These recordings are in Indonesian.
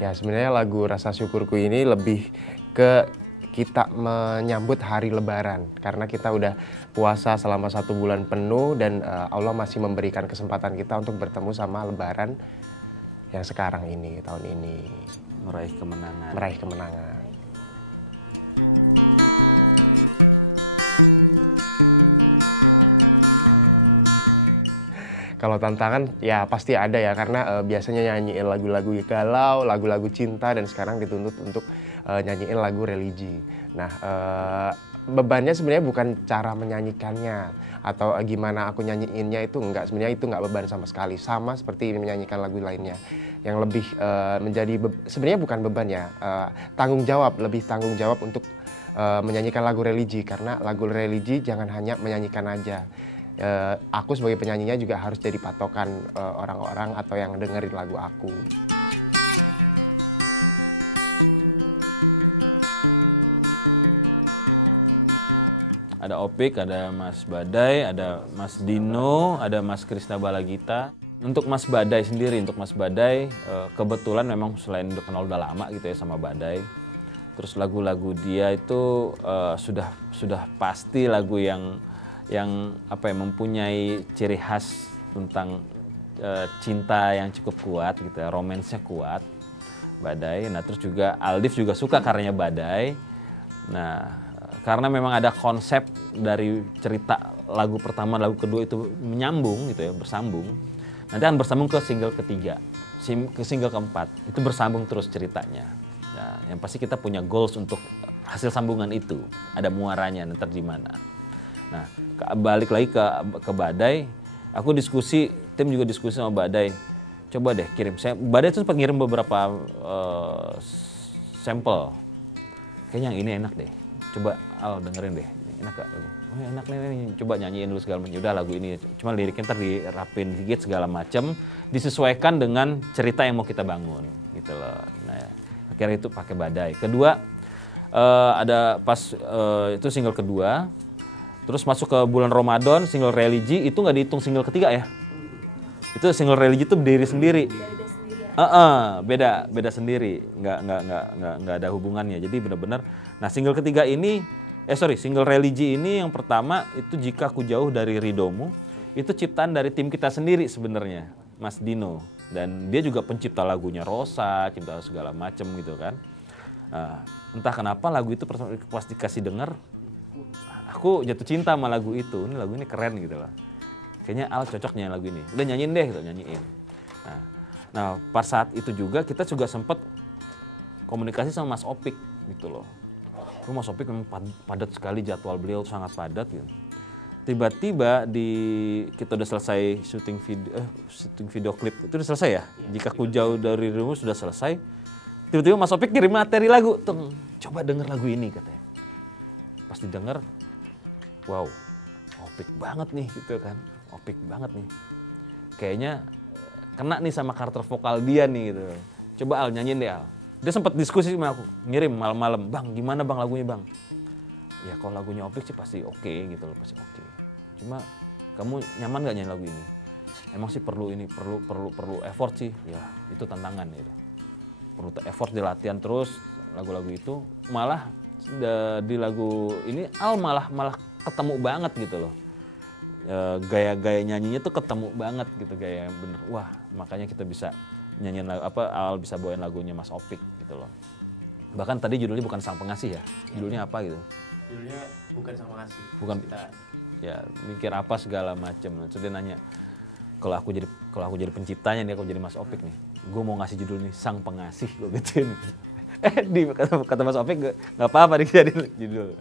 Ya sebenarnya lagu Rasa Syukurku ini lebih ke kita menyambut hari Lebaran. Karena kita udah puasa selama 1 bulan penuh dan Allah masih memberikan kesempatan kita untuk bertemu sama Lebaran yang sekarang ini, tahun ini. Meraih kemenangan. Meraih kemenangan. Kalau tantangan ya pasti ada ya, karena biasanya nyanyiin lagu-lagu galau, lagu-lagu cinta, dan sekarang dituntut untuk nyanyiin lagu religi. Nah, bebannya sebenarnya bukan cara menyanyikannya atau gimana aku nyanyiinnya, itu enggak. Sebenarnya itu enggak beban sama sekali, sama seperti menyanyikan lagu lainnya. Yang lebih menjadi sebenarnya bukan beban ya, tanggung jawab, lebih tanggung jawab untuk menyanyikan lagu religi, karena lagu religi jangan hanya menyanyikan aja. Aku sebagai penyanyinya juga harus jadi patokan orang-orang atau yang dengerin lagu aku. Ada Opik, ada Mas Badai, ada Mas Dino, ada Mas Krisna Balagita. Untuk Mas Badai sendiri, kebetulan memang selain kenal udah lama gitu ya sama Badai. Terus lagu-lagu dia itu sudah pasti lagu yang mempunyai ciri khas tentang cinta yang cukup kuat gitu ya, romansnya kuat, Badai. Nah terus juga Aldif juga suka karyanya Badai. Nah karena memang ada konsep dari cerita lagu pertama, lagu kedua itu menyambung gitu ya, bersambung. Nanti akan bersambung ke single ketiga, ke single keempat, itu bersambung terus ceritanya. Nah yang pasti kita punya goals untuk hasil sambungan itu, ada muaranya nanti di mana. Nah, balik lagi ke Badai, aku diskusi, tim juga diskusi sama Badai. Coba deh kirim, Badai tuh sempat ngirim beberapa sampel. Kayaknya yang ini enak deh. Coba Al dengerin deh, enak gak lagu? Oh enak nih, coba nyanyiin dulu segala macam. Udah lagu ini, cuma liriknya ntar dirapin dikit segala macam, disesuaikan dengan cerita yang mau kita bangun, gitu loh. Nah, akhirnya itu pakai Badai. Kedua, ada pas itu single kedua. Terus masuk ke bulan Ramadan, single religi itu nggak dihitung single ketiga ya. Itu single religi itu berdiri sendiri. Beda sendiri, nggak ada hubungannya. Jadi benar-benar. Nah single ketiga ini, single religi ini yang pertama itu Jika Ku Jauh Dari Ridomu, itu ciptaan dari tim kita sendiri sebenarnya, Mas Dino. Dan dia juga pencipta lagunya Rosa, cipta segala macem gitu kan. Entah kenapa lagu itu pas dikasih denger, aku jatuh cinta sama lagu itu. Ini lagu ini keren gitu loh. Kayaknya Al cocoknya lagu ini. Udah nyanyiin deh gitu, nyanyiin. Nah pas saat itu juga kita juga sempet komunikasi sama Mas Opik gitu loh. Mas Opik memang padat sekali, jadwal beliau sangat padat gitu. Tiba-tiba kita udah selesai syuting video klip, itu udah selesai ya? Jika Ku Jauh Dari Ridomu sudah selesai. Tiba-tiba Mas Opik kirim materi lagu. Tuh, coba denger lagu ini katanya. Pas didengar, wow, Opik banget nih gitu kan, Opik banget nih. Kayaknya kena nih sama karakter vokal dia nih gitu. Coba Al nyanyiin deh Al. Dia sempat diskusi sama aku, ngirim malam-malam, Bang gimana Bang lagunya Bang? Ya kalau lagunya Opik sih pasti oke gitu loh, pasti oke. Cuma kamu nyaman gak nyanyi lagu ini? Emang sih perlu effort sih, ya itu tantangan gitu. Perlu effort di latihan terus lagu-lagu itu, malah di lagu ini Al malah ketemu banget gitu loh. Gaya-gaya nyanyinya tuh ketemu banget gitu, gaya yang bener. Wah, makanya kita bisa nyanyiin Al bisa bawain lagunya Mas Opik gitu loh. Bahkan tadi judulnya bukan Sang Pengasih ya. Judulnya apa gitu? Judulnya bukan Sang Pengasih. Bukan. Ya, mikir apa segala macam. Terus dia nanya, kalau aku jadi penciptanya nih, aku jadi Mas Opik nih. Gue mau ngasih judul nih Sang Pengasih, gue gituin. Kata Mas Opik nggak apa-apa dijadiin judul.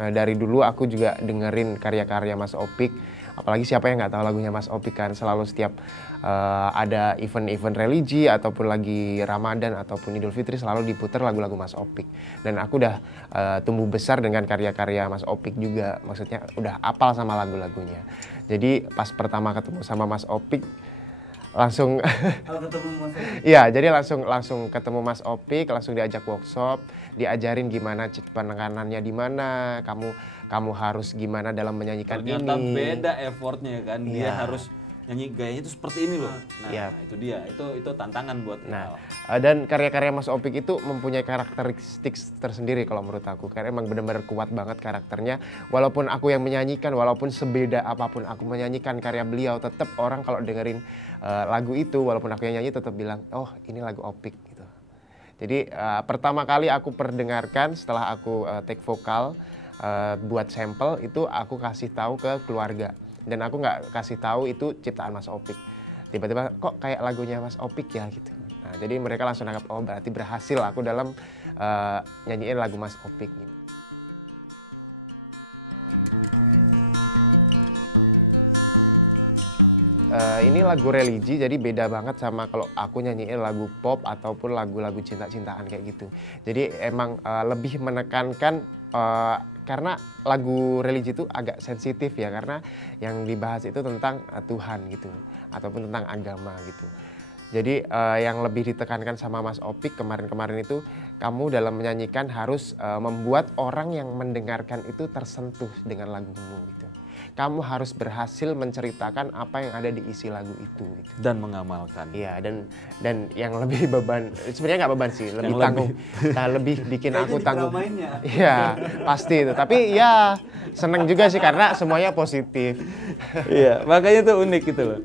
Dari dulu aku juga dengerin karya-karya Mas Opik, apalagi siapa yang nggak tahu lagunya Mas Opik kan. Selalu setiap ada event-event religi ataupun lagi Ramadan ataupun Idul Fitri selalu diputar lagu-lagu Mas Opik. Dan aku udah tumbuh besar dengan karya-karya Mas Opik juga, maksudnya udah apal sama lagu-lagunya. Jadi pas pertama ketemu sama Mas Opik, langsung Kalau ketemu Mas Opik. iya, jadi langsung ketemu Mas Opik, langsung diajak workshop, diajarin gimana penekanannya di mana, kamu harus gimana dalam menyanyikan Ternyata ini. beda effortnya kan, dia Iya. harus nyanyi gayanya itu seperti ini loh. Nah, Iya. itu dia, itu tantangan buat Nah, Al. dan karya-karya Mas Opik itu mempunyai karakteristik tersendiri kalau menurut aku. Karena emang benar-benar kuat banget karakternya. Walaupun aku yang menyanyikan, walaupun sebeda apapun aku menyanyikan karya beliau, tetap orang kalau dengerin lagu itu, walaupun aku yang nyanyi tetap bilang, oh ini lagu Opik gitu. Jadi pertama kali aku perdengarkan setelah aku take vokal buat sampel itu aku kasih tahu ke keluarga. Dan aku nggak kasih tahu itu ciptaan Mas Opik. Tiba-tiba kok kayak lagunya Mas Opik ya gitu. Nah, jadi mereka langsung nangkap, oh berarti berhasil aku dalam nyanyiin lagu Mas Opik ini. Ini lagu religi, jadi beda banget sama kalau aku nyanyiin lagu pop ataupun lagu-lagu cinta-cintaan kayak gitu. Jadi emang lebih menekankan karena lagu religi itu agak sensitif ya, karena yang dibahas itu tentang Tuhan gitu, ataupun tentang agama gitu. Jadi yang lebih ditekankan sama Mas Opik kemarin-kemarin itu, kamu dalam menyanyikan harus membuat orang yang mendengarkan itu tersentuh dengan lagumu gitu. Kamu harus berhasil menceritakan apa yang ada di isi lagu itu. Gitu. Dan mengamalkan. Iya, dan yang lebih beban, sebenarnya nggak beban sih, lebih Yang tanggung, lebih bikin aku Kayaknya tanggung. didramainnya. Iya, pasti itu. Tapi ya seneng juga sih karena semuanya positif. Iya, makanya tuh unik gitu loh.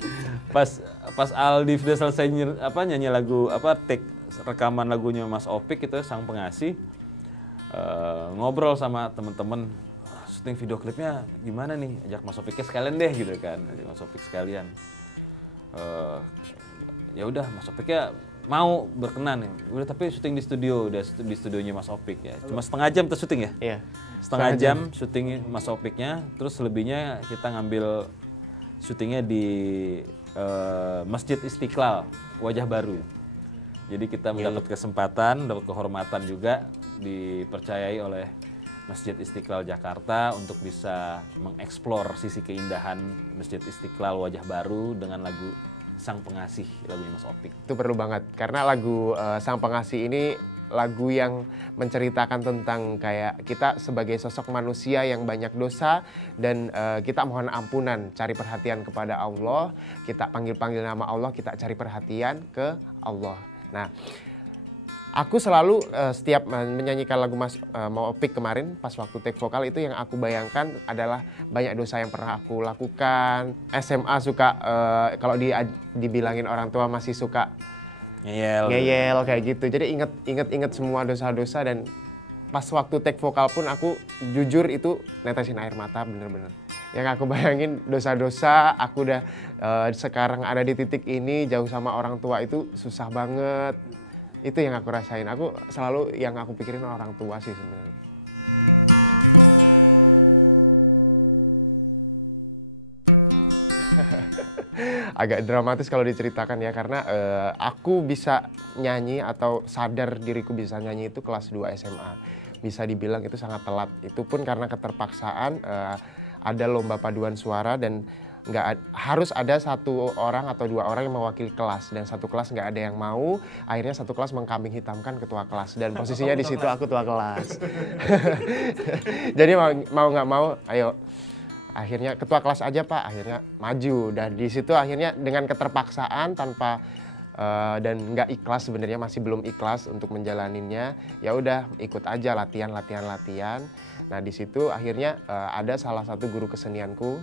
Pas Aldi udah selesai nyanyi lagu take rekaman lagunya Mas Opik itu sang pengasih ngobrol sama temen-temen, syuting video klipnya gimana nih, ajak Mas Opiknya sekalian deh gitu kan, ajak Mas Opik sekalian. Ya udah Mas Opiknya mau berkenan nih, udah tapi syuting di studio, udah di studionya Mas Opik ya, cuma setengah jam tuh syuting ya. Iya. Setengah jam syuting Mas Opiknya, terus selebihnya kita ngambil syutingnya di Masjid Istiqlal, Wajah Baru. Jadi kita mendapat kesempatan, dapat kehormatan juga dipercayai oleh Masjid Istiqlal Jakarta untuk bisa mengeksplor sisi keindahan Masjid Istiqlal Wajah Baru dengan lagu Sang Pengasih, lagunya Mas Opik. Itu perlu banget karena lagu Sang Pengasih ini lagu yang menceritakan tentang kayak kita sebagai sosok manusia yang banyak dosa dan kita mohon ampunan, cari perhatian kepada Allah, kita panggil-panggil nama Allah, kita cari perhatian ke Allah. Nah, aku selalu setiap menyanyikan lagu Mas Opik kemarin pas waktu take vokal itu yang aku bayangkan adalah banyak dosa yang pernah aku lakukan. SMA suka kalau dibilangin orang tua masih suka ngeyel kayak gitu. Jadi inget semua dosa-dosa dan pas waktu take vokal pun aku jujur itu netesin air mata bener-bener. Yang aku bayangin dosa-dosa, aku udah sekarang ada di titik ini jauh sama orang tua itu susah banget. Itu yang aku rasain. Aku selalu yang aku pikirin orang tua sih sebenarnya. Agak dramatis kalau diceritakan ya karena aku bisa nyanyi atau sadar diriku bisa nyanyi itu kelas 2 SMA. Bisa dibilang itu sangat telat. Itu pun karena keterpaksaan ada lomba paduan suara dan harus ada satu orang atau dua orang yang mewakili kelas dan satu kelas nggak ada yang mau, akhirnya satu kelas mengkambing hitamkan ketua kelas dan posisinya di situ aku ketua kelas. Jadi mau nggak mau, ayo. Akhirnya ketua kelas aja Pak, akhirnya maju dan di situ akhirnya dengan keterpaksaan tanpa dan nggak ikhlas sebenarnya masih belum ikhlas untuk menjalaninnya, ya udah ikut aja latihan. Nah di situ akhirnya ada salah satu guru kesenianku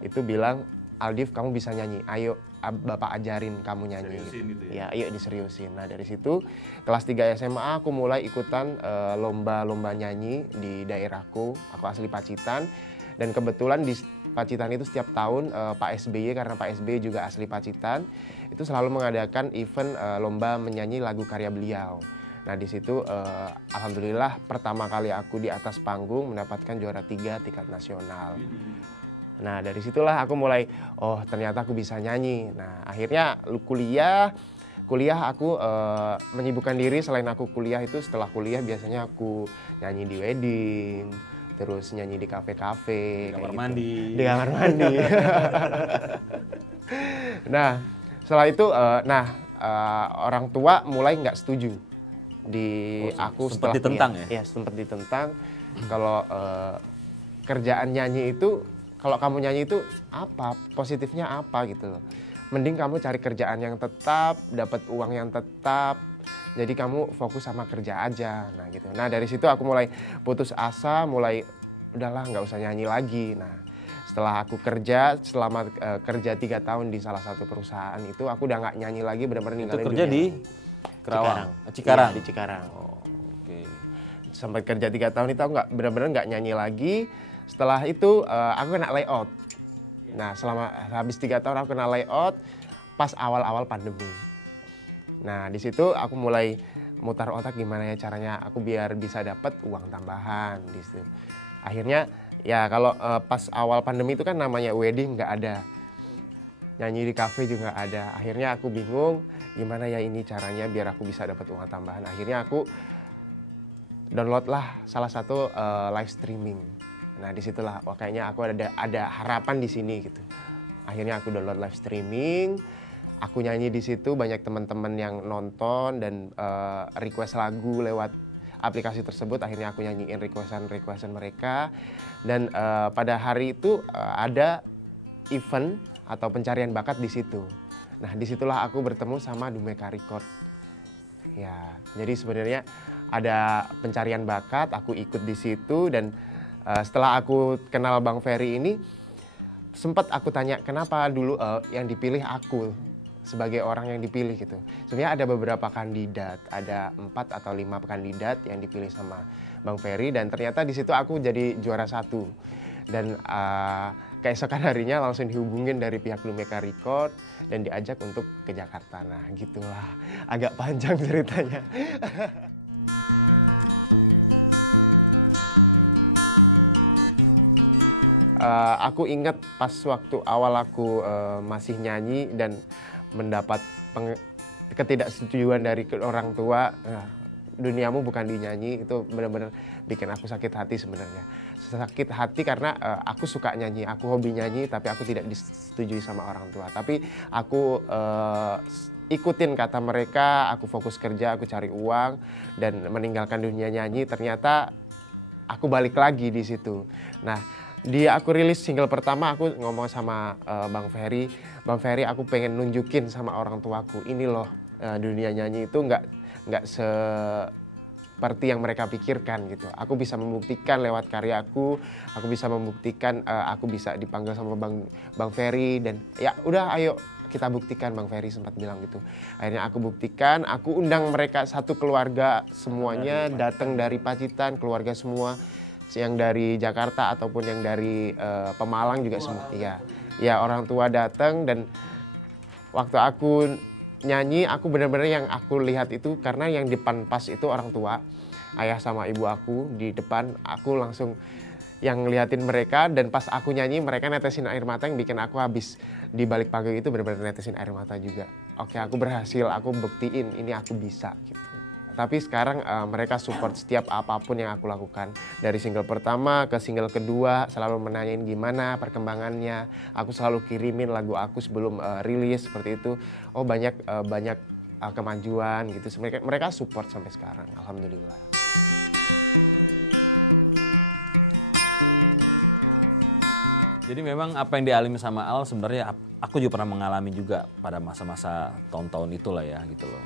itu bilang, Aldif kamu bisa nyanyi, ayo Bapak ajarin kamu nyanyi. Gitu. Ya ayo diseriusin. Nah dari situ kelas 3 SMA aku mulai ikutan lomba-lomba nyanyi di daerahku, aku asli Pacitan. Dan kebetulan di Pacitan itu setiap tahun Pak SBY, karena Pak SBY juga asli Pacitan, itu selalu mengadakan event lomba menyanyi lagu karya beliau. Nah di situ alhamdulillah pertama kali aku di atas panggung mendapatkan juara 3 tingkat nasional. Nah dari situlah aku mulai, oh ternyata aku bisa nyanyi. Nah akhirnya kuliah aku menyibukkan diri. Selain aku kuliah itu, setelah kuliah biasanya aku nyanyi di wedding, terus nyanyi di kafe-kafe, di kamar mandi. Di kamar mandi. Nah, Setelah itu, orang tua mulai nggak setuju di aku sempat setelah ditentang kuliah. ya? Iya, sempat ditentang kalau kerjaan nyanyi itu, kalau kamu nyanyi itu apa, positifnya apa gitu loh. Mending kamu cari kerjaan yang tetap, dapat uang yang tetap, jadi kamu fokus sama kerja aja. Nah gitu. Nah dari situ aku mulai putus asa, mulai udahlah nggak usah nyanyi lagi. Nah setelah aku kerja, selama kerja 3 tahun di salah satu perusahaan itu, aku udah nggak nyanyi lagi, benar-benar Itu ninggalin kerja dunia. di Kerawang, Cikarang. Iya, di Cikarang. Oh, oke. Sampai kerja 3 tahun itu aku nggak, benar-benar nggak nyanyi lagi. Setelah itu aku kena layout. Nah selama habis 3 tahun aku kena layout pas awal-awal pandemi. Nah di situ aku mulai mutar otak gimana ya caranya aku biar bisa dapat uang tambahan di situ. Akhirnya ya kalau pas awal pandemi itu kan namanya wedding nggak ada, nyanyi di kafe juga nggak ada. Akhirnya aku bingung gimana ya ini caranya biar aku bisa dapat uang tambahan. Akhirnya aku download lah salah satu live streaming. Nah disitulah kayaknya aku ada harapan di sini gitu. Akhirnya aku download live streaming, aku nyanyi di situ, banyak teman-teman yang nonton dan request lagu lewat aplikasi tersebut. Akhirnya aku nyanyiin requestan mereka, dan pada hari itu ada event atau pencarian bakat di situ. Nah disitulah aku bertemu sama Dumeka Record. Ya jadi sebenarnya ada pencarian bakat, aku ikut di situ, dan setelah aku kenal Bang Ferry ini, sempat aku tanya kenapa dulu yang dipilih aku sebagai orang yang dipilih gitu. Sebenarnya ada beberapa kandidat, ada 4 atau 5 kandidat yang dipilih sama Bang Ferry, dan ternyata di situ aku jadi juara 1. Dan keesokan harinya langsung dihubungin dari pihak Dumeka Record dan diajak untuk ke Jakarta. Nah gitulah, agak panjang ceritanya. Aku ingat pas waktu awal aku masih nyanyi dan mendapat ketidaksetujuan dari orang tua, duniamu bukan di nyanyi, itu benar-benar bikin aku sakit hati sebenarnya. Sakit hati karena aku suka nyanyi, aku hobi nyanyi, tapi aku tidak disetujui sama orang tua. Tapi aku ikutin kata mereka, aku fokus kerja, aku cari uang, dan meninggalkan dunia nyanyi. Ternyata aku balik lagi di situ. Nah, aku rilis single pertama, aku ngomong sama Bang Ferry, aku pengen nunjukin sama orang tuaku, ini loh dunia nyanyi itu nggak seperti yang mereka pikirkan gitu. Aku bisa membuktikan lewat karyaku, aku bisa membuktikan aku bisa dipanggil sama Bang Ferry, dan ya udah ayo kita buktikan, Bang Ferry sempat bilang gitu. Akhirnya aku buktikan, aku undang mereka satu keluarga semuanya, datang dari Pacitan, keluarga semua, yang dari Jakarta ataupun yang dari Pemalang juga semua. Iya, orang tua datang, dan waktu aku nyanyi, aku benar-benar yang aku lihat itu, karena yang depan pas itu orang tua, ayah sama ibu aku di depan, aku langsung yang ngeliatin mereka, dan pas aku nyanyi mereka netesin air mata yang bikin aku habis di balik panggung itu benar-benar netesin air mata juga. Oke, aku berhasil, aku buktiin ini aku bisa gitu. Tapi sekarang mereka support setiap apapun yang aku lakukan. Dari single pertama ke single kedua, selalu menanyain gimana perkembangannya. Aku selalu kirimin lagu aku sebelum rilis seperti itu. Oh banyak kemajuan gitu. Mereka support sampai sekarang, alhamdulillah. Jadi memang apa yang dialami sama Al sebenarnya aku juga pernah mengalami juga pada masa-masa tahun-tahun itulah ya gitu loh.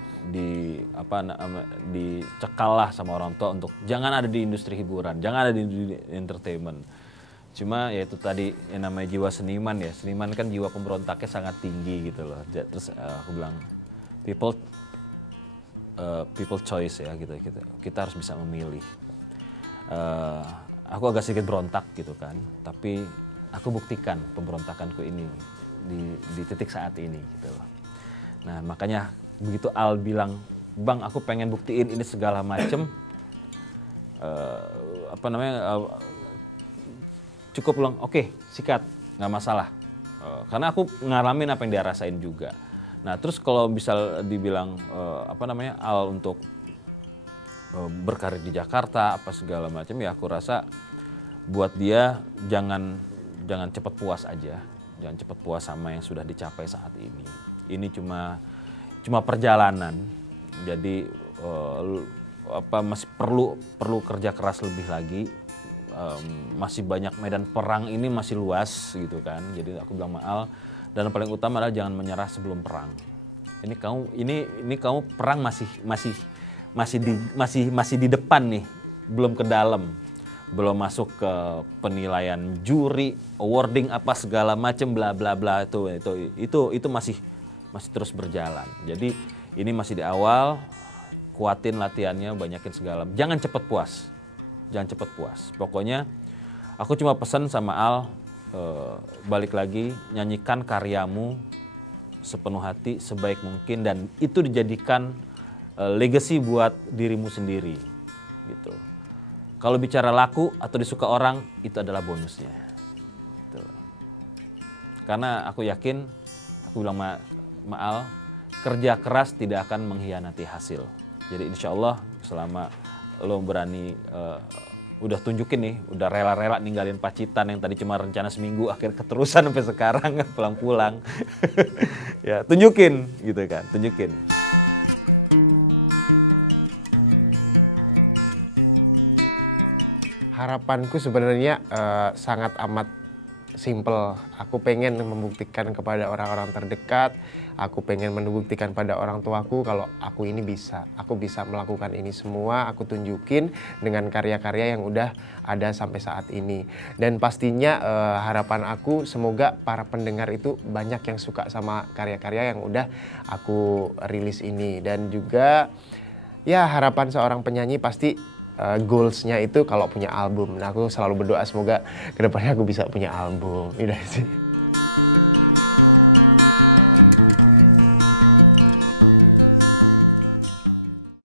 Dicekal lah sama orang tua untuk jangan ada di industri hiburan, jangan ada di industri entertainment. Cuma ya itu tadi yang namanya jiwa seniman ya. Seniman kan jiwa pemberontaknya sangat tinggi gitu loh. Terus aku bilang people choice ya gitu. Kita harus bisa memilih. Aku agak sedikit berontak gitu kan, tapi aku buktikan pemberontakanku ini di titik saat ini gitu loh. Nah makanya begitu Al bilang, Bang aku pengen buktiin ini segala macem, cukup bilang oke, sikat, nggak masalah. Karena aku ngalamin apa yang dia rasain juga. Nah terus kalau misal dibilang Al untuk berkarir di Jakarta apa segala macam, ya aku rasa buat dia jangan cepat puas aja, jangan cepat puas sama yang sudah dicapai saat ini. ini cuma perjalanan. Jadi masih perlu kerja keras lebih lagi. Masih banyak medan perang ini masih luas gitu kan. Jadi aku bilang Maal, dan paling utama adalah jangan menyerah sebelum perang. Ini kamu perang masih di depan nih, belum ke dalam. Belum masuk ke penilaian juri, awarding apa segala macam bla bla bla, itu masih terus berjalan. Jadi ini masih di awal, kuatin latihannya, banyakin segala. Jangan cepat puas. Pokoknya aku cuma pesan sama Al, balik lagi nyanyikan karyamu sepenuh hati sebaik mungkin, dan itu dijadikan legacy buat dirimu sendiri gitu. Kalau bicara laku atau disuka orang, itu adalah bonusnya. Gitu. Karena aku yakin, aku bilang Maal, kerja keras tidak akan mengkhianati hasil. Jadi insya Allah selama lo berani, udah tunjukin nih, udah rela-rela ninggalin Pacitan yang tadi cuma rencana seminggu, akhirnya keterusan sampai sekarang pulang-pulang. Ya tunjukin gitu kan, tunjukin. Harapanku sebenarnya sangat amat simple. Aku pengen membuktikan kepada orang-orang terdekat, aku pengen membuktikan pada orang tuaku kalau aku ini bisa. Aku bisa melakukan ini semua, aku tunjukin dengan karya-karya yang udah ada sampai saat ini. Dan pastinya harapan aku semoga para pendengar itu banyak yang suka sama karya-karya yang udah aku rilis ini. Dan juga ya harapan seorang penyanyi pasti goals-nya itu kalau punya album. Nah, aku selalu berdoa semoga kedepannya aku bisa punya album. Udah sih.